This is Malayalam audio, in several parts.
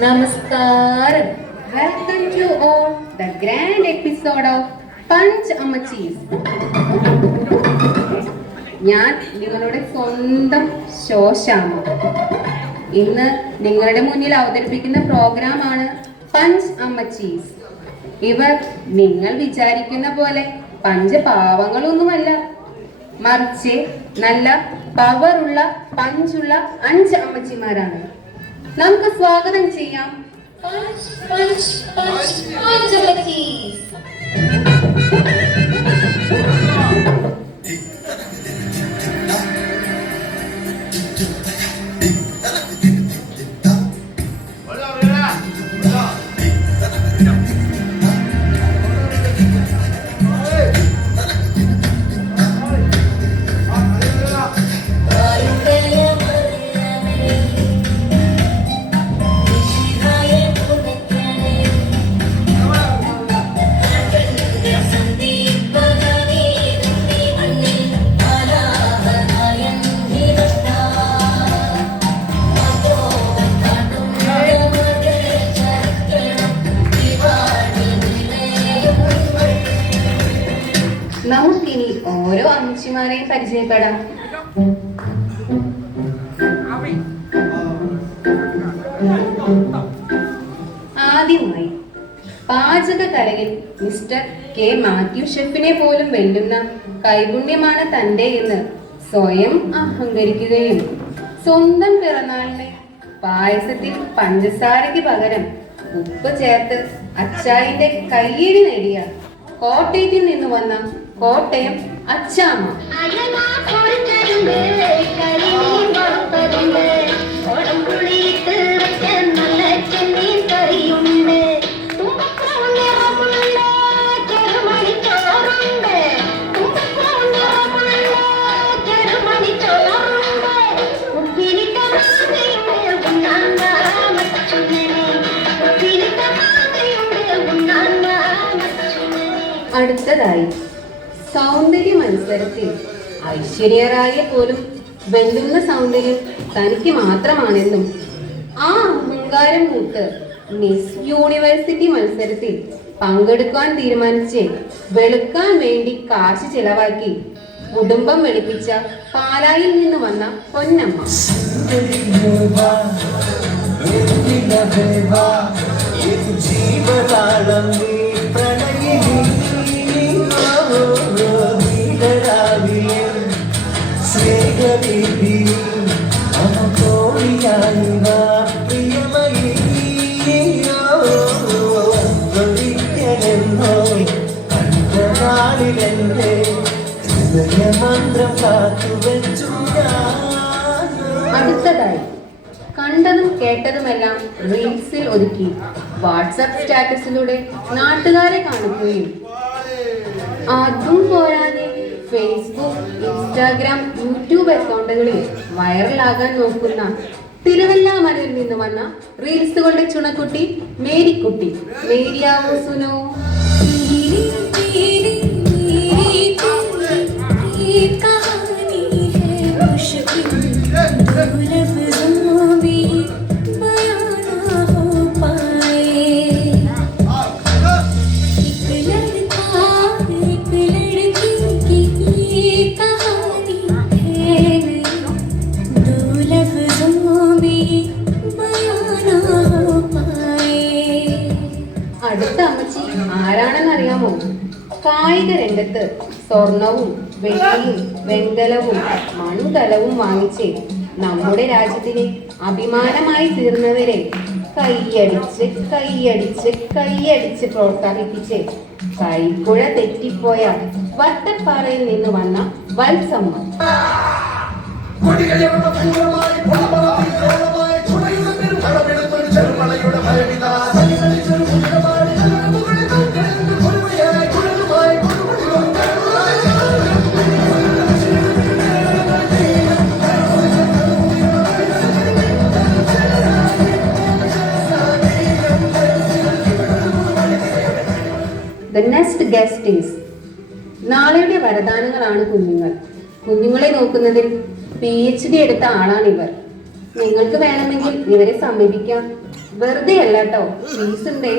Namaskaram. Welcome to all the grand episode of Punch Amachis. ഞാൻ നിങ്ങളുടെ സ്വന്തം ശോശാമ. ഇന്ന് നിങ്ങളുടെ മുന്നിൽ അവതരിപ്പിക്കുന്ന പ്രോഗ്രാമാണ് പഞ്ച് അമ്മച്ചീസ്. ഇവർ നിങ്ങൾ വിചാരിക്കുന്ന പോലെ പഞ്ചപാവങ്ങളൊന്നുമല്ല, മറിച്ച് നല്ല പവറുള്ള പഞ്ചുള്ള 5 അമ്മച്ചിമാരാണ്. നമുക്ക് സ്വാഗതം ചെയ്യാം പഞ്ച് പഞ്ച് പഞ്ച് അമ്മച്ചീസ്. നമുക്കിനി ഓരോ അമ്മച്ചിമാരെയും പരിചയപ്പെടാം. ആദ്യമായി പാചക കലയിൽ മിസ്റ്റർ കെ മാത്യു ഷെഫിനെ പോലും വെല്ലുന്ന കൈപുണ്യമാണ് തന്റെ എന്ന് സ്വയം അഹങ്കരിക്കുകയും സ്വന്തം പിറന്നാളിനെ പായസത്തിൽ പഞ്ചസാരയ്ക്ക് പകരം ഉപ്പ് ചേർത്ത് അച്ചാറിന്റെ കയ്യടി നേടിയ കോട്ടയത്തിൽ നിന്ന് വന്ന കോട്ടയം അച്ചാമ്മ. അടുത്തതായി സൗന്ദര്യ മത്സരത്തിൽ ഐശ്വര്യറായെ പോലും വെല്ലുന്ന സൗന്ദര്യം തനിക്ക് മാത്രമാണെന്നും ആ അഹങ്കാരം മൂത്ത് മിസ് യൂണിവേഴ്സിറ്റി മത്സരത്തിൽ പങ്കെടുക്കാൻ തീരുമാനിച്ച് വെളുക്കാൻ വേണ്ടി കാശ് ചെലവാക്കി കുടുംബം വെളുപ്പിച്ച പാലായിൽ നിന്ന് വന്ന പൊന്നമ്മ. അടുത്തതായി കണ്ടതും കേട്ടതുമെല്ലാം റീൽസിൽ ഒതുക്കി വാട്സാപ്പ് സ്റ്റാറ്റസിലൂടെ നാട്ടുകാരെ കാണിക്കുകയും അതും പോരാതെ ഫേസ്ബുക്ക്, ഇൻസ്റ്റാഗ്രാം, യൂട്യൂബ് അക്കൗണ്ടുകളിൽ വൈറലാകാൻ നോക്കുന്ന തിരുവല്ലാമലയിൽ നിന്ന് വന്ന റീൽസുകളുടെ ചുണക്കുട്ടി മേരിക്കുട്ടി. മേരിയാവോ സുനോ. അടുത്ത അമ്മച്ചി ആരാണെന്നറിയാമോ? കായിക രംഗത്ത് സ്വർണവും വെള്ളിയും വെങ്കലവും മൺകലവും വാങ്ങിച്ച് നമ്മുടെ രാജ്യത്തിനെ അഭിമാനമായി തീർന്നവരെ കൈയടിച്ച് കൈയടിച്ച് കൈയടിച്ച് പ്രോത്സാഹിപ്പിച്ച് കൈക്കുഴ തെറ്റിപ്പോയ വട്ടപ്പാറയിൽ നിന്ന് വന്ന Valsamma. The next guest is നാളെയുടെ വരദാനങ്ങളാണ് കുഞ്ഞുങ്ങൾ. കുഞ്ഞുങ്ങളെ നോക്കുന്നതിൽ PhD എടുത്ത ആളാണിവർ. നിങ്ങൾക്ക് വേണമെങ്കിൽ ഇവരെ സമീപിക്കാം. വെറുതെ അല്ല കേട്ടോ, ഫീസ് ഉണ്ടേ.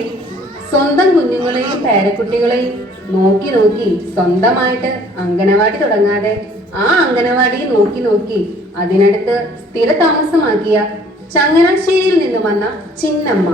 സ്വന്തം കുഞ്ഞുങ്ങളെയും പേരക്കുട്ടികളെയും നോക്കി നോക്കി സ്വന്തമായിട്ട് അംഗനവാടി തുടങ്ങാതെ ആ അംഗനവാടി നോക്കി നോക്കി അതിനടുത്ത് സ്ഥിര താമസമാക്കിയ ചങ്ങനാശ്ശേരിയിൽ നിന്ന് വന്ന ചിന്നമ്മ.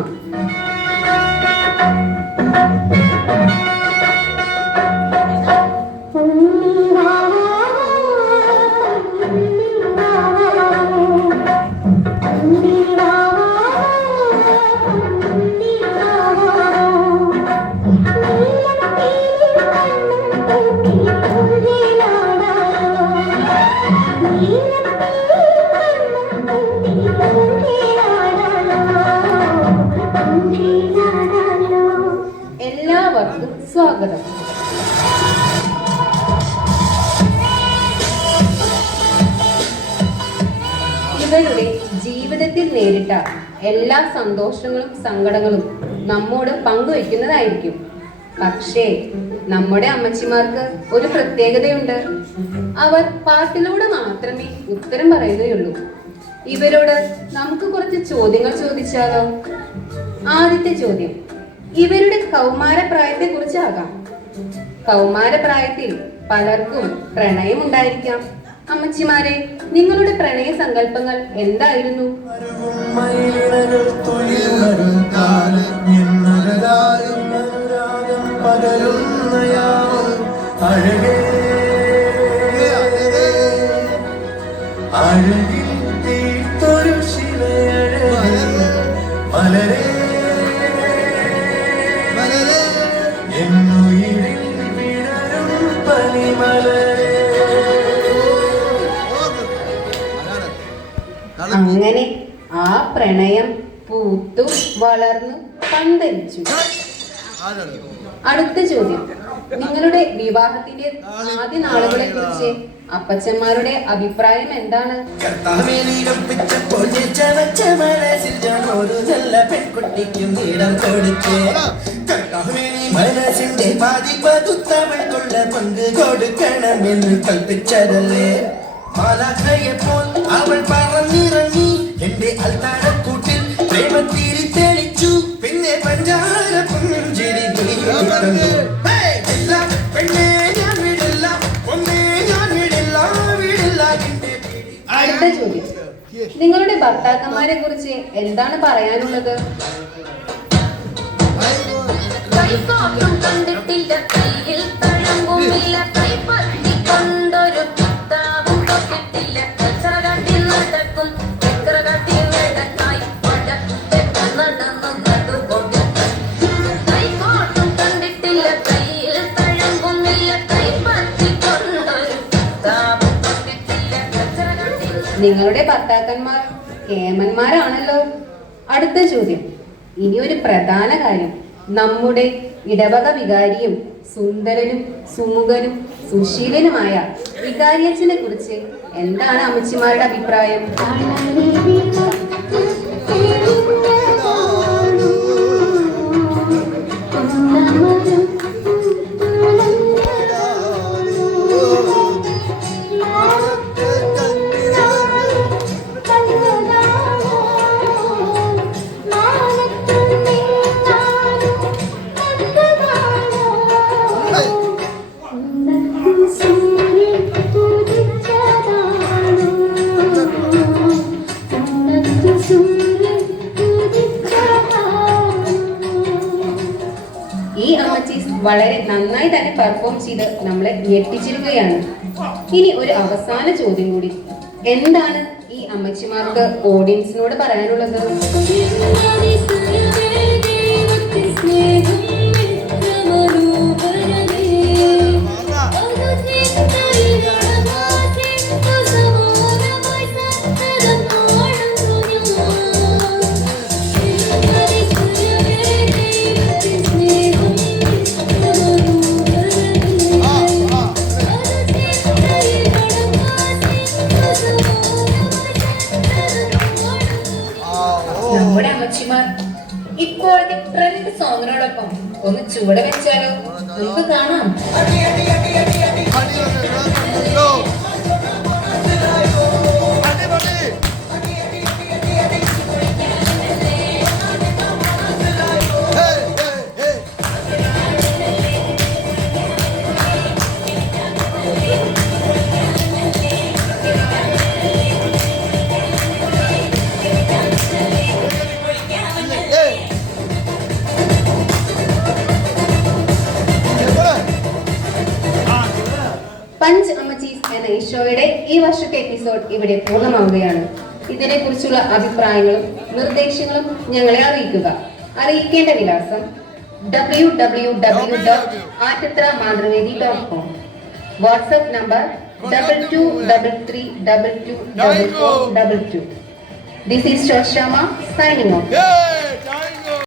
എല്ലാവർക്കും സ്വാഗതം. ഇവരുടെ ജീവിതത്തിൽ നേരിട്ട എല്ലാ സന്തോഷങ്ങളും സങ്കടങ്ങളും നമ്മോട് പങ്കുവെക്കുന്നതായിരിക്കും. പക്ഷേ നമ്മുടെ അമ്മച്ചിമാർക്ക് ഒരു പ്രത്യേകതയുണ്ട്. അവർ പാട്ടിലൂടെ മാത്രമേ ഉത്തരം പറയുകയുള്ളൂ. ഇവരോട് നമുക്ക് കുറച്ച് ചോദ്യങ്ങൾ ചോദിച്ചാലോ? ആദ്യത്തെ ചോദ്യം ഇവരുടെ കൗമാരപ്രായത്തെ കുറിച്ചാകാം. കൗമാരപ്രായത്തിൽ പലർക്കും പ്രണയം ഉണ്ടായിരിക്കാം. അമ്മച്ചിമാരെ, നിങ്ങളുടെ പ്രണയ സങ്കല്പങ്ങൾ എന്തായിരുന്നു? അങ്ങനെ ആ പ്രണയം പൂത്തു വളർന്നു പന്തലിച്ചു. അടുത്ത ചോദ്യം നിങ്ങളുടെ വിവാഹത്തിന്റെ ആദ്യ നാളുകളെ കുറിച്ച് അപ്പച്ചന്മാരുടെ അഭിപ്രായം എന്താണ്? മനസ്സിന്റെ പാതിപതുത്തവൾക്കുള്ള പങ്ക് കൊടുക്കണമെന്ന് കൽപ്പിച്ചതല്ലേ. മാലാഖയെപ്പോൾ അവൾ പറന്നിറങ്ങി എന്റെ അൽത്താരക്കൂട്ടിൽ പ്രേമത്തിരി തെളിച്ചു. പിന്നെ പഞ്ചാര പുഞ്ചിരി പെണ്ണേ ഞാൻ വിടില്ല, ഒന്നേ ഞാൻ വിടില്ല, വിടില്ല. അടുത്ത ചോദ്യം നിങ്ങളുടെ ഭർത്താക്കന്മാരെ കുറിച്ച് എന്താണ് പറയാനുള്ളത്? കണ്ടിട്ടില്ല, കയ്യിൽ തഴമ്പുമില്ല, കൈപ്പത്തി കൊണ്ടൊരു പിത്താവും തൊട്ടിട്ടില്ല, കച്ചറകാട്ടി നടക്കും ചക്രകാട്ടി നടക്കായി നടന്നുകൊണ്ട് കൈകോട്ടും കണ്ടിട്ടില്ല, കയ്യിൽ തഴമ്പുമില്ല, കൈപ്പത്തി കൊണ്ടൊരു പിത്താവും തൊട്ടിട്ടില്ല, കച്ചറകാട്ടി. നിങ്ങളുടെ ഭർത്താക്കന്മാർ കേമന്മാരാണല്ലോ. അടുത്ത ചോദ്യം ഇനി ഒരു പ്രധാന കാര്യം നമ്മുടെ ഇടവക വികാരിയും സുന്ദരനും സുമുഖനും സുശീലനുമായ വികാരിയച്ഛനെ കുറിച്ച് എന്താണ് അമ്മച്ചിമാരുടെ അഭിപ്രായം? ഈ അമ്മച്ചീസ് വളരെ നന്നായി തന്നെ പെർഫോം ചെയ്ത് നമ്മളെ ഞെട്ടിച്ചിരിക്കുകയാണ്. ഇനി ഒരു അവസാന ചോദ്യം കൂടി. എന്താണ് ഈ അമ്മച്ചിമാർക്ക് ഓഡിയൻസിനോട് പറയാനുള്ളത്? നമ്മുടെ അമ്മച്ചിമാർ ഇപ്പോഴത്തെ ട്രെൻഡ് സോങ്ങിനോടൊപ്പം ഒന്ന് ചുവട് വെച്ചാലോ? നമുക്ക് കാണാം. എന്ന ഈ ഷോയുടെ ഈ വർഷത്തെ എപ്പിസോഡ് ഇവിടെ പൂർണ്ണമാവുകയാണ്. ഇതിനെക്കുറിച്ചുള്ള അഭിപ്രായങ്ങളും നിർദ്ദേശങ്ങളും ഞങ്ങളെ അറിയിക്കുക. അറിയിക്കേണ്ട വിലാസം www.aattramadravedi.com. WhatsApp number 2233224422. This is Shoshama signing off. Hey,